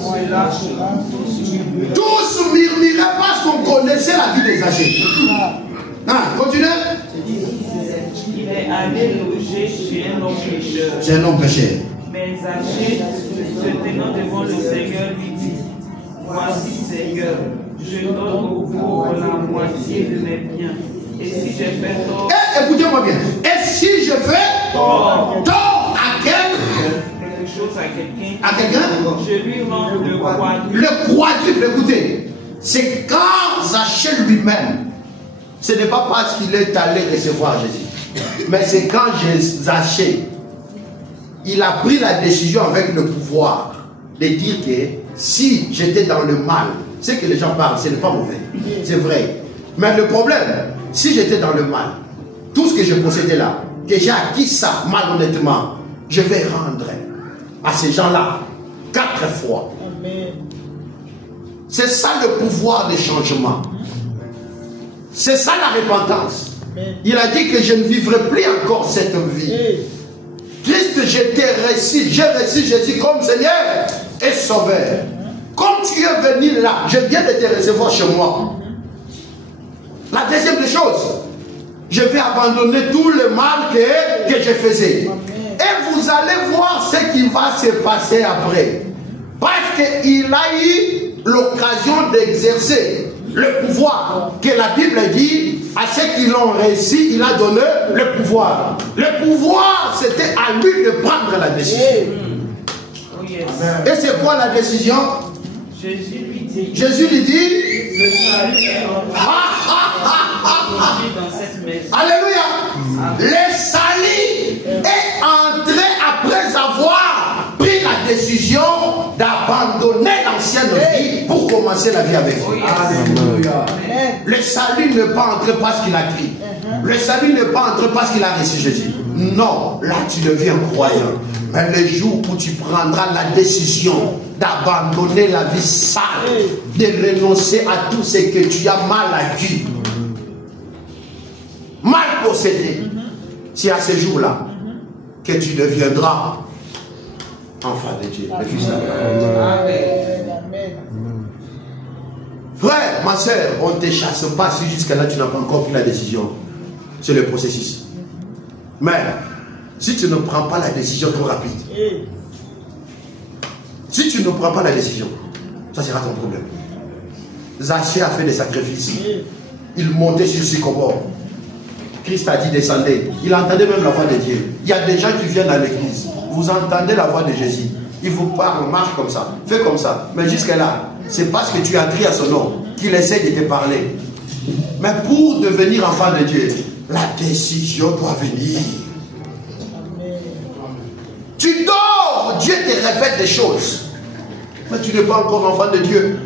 cela, tous murmuraient parce qu'on connaissait la vie des âgés. Continuez. Il est allé loger chez un homme pécheur. C'est un homme pécheur. Mais Zachée, se tenant devant le Seigneur, lui dit, voici Seigneur, je donne aux pauvres la moitié de mes biens. Et si j'ai fait tort... Écoutez-moi bien. Et si je fais tort à quelque chose à quelqu'un, je lui rends le quadruple. Le quadruple, écoutez. C'est quand Zachée lui-même, ce n'est pas parce qu'il est allé recevoir Jésus, mais c'est quand Zachée, il a pris la décision avec le pouvoir de dire que si j'étais dans le mal, ce que les gens parlent, ce n'est pas mauvais, c'est vrai. Mais le problème, si j'étais dans le mal, tout ce que je possédais là, que j'ai acquis ça malhonnêtement, je vais rendre à ces gens-là 4 fois. C'est ça le pouvoir de changement. C'est ça la repentance. Il a dit que je ne vivrai plus encore cette vie. Christ, j'ai reçu Jésus comme Seigneur et Sauveur. Comme tu es venu là, je viens de te recevoir chez moi. La deuxième des choses, je vais abandonner tout le mal que je faisais. Et vous allez voir ce qui va se passer après. Parce qu'il a eu l'occasion d'exercer le pouvoir que la Bible dit à ceux qui l'ont réussi, il a donné le pouvoir. Le pouvoir, c'était à lui de prendre la décision. Et c'est quoi la décision? Jésus lui dit, le salut est dans cette maison. Alléluia. Le salut est entré après avoir pris la décision d'abandonner l'ancienne vie pour commencer la vie avec Dieu. Alléluia. Le salut n'est pas entré parce qu'il a crié. Le salut n'est pas entré parce qu'il a reçu Jésus. Non, là tu deviens croyant. Mais le jour où tu prendras la décision d'abandonner la vie sale, de renoncer à tout ce que tu as mal acquis, mal possédé, c'est à ce jour-là que tu deviendras enfant de Dieu, le Fils de Dieu. Amen. Frère, ma soeur, on ne te chasse pas si jusqu'à-là tu n'as pas encore pris la décision. C'est le processus. Mais si tu ne prends pas la décision trop rapide, si tu ne prends pas la décision, ça sera ton problème. Zachée a fait des sacrifices. Il montait sur Sycomore. Christ a dit descendez. Il entendait même la voix de Dieu. Il y a des gens qui viennent à l'église. Vous entendez la voix de Jésus. Il vous parle, marche comme ça, fais comme ça. Mais jusque-là, c'est parce que tu as crié à son nom qu'il essaie de te parler. Mais pour devenir enfant de Dieu, la décision doit venir. Tu dors, Dieu te répète des choses. Mais tu n'es pas encore enfant de Dieu.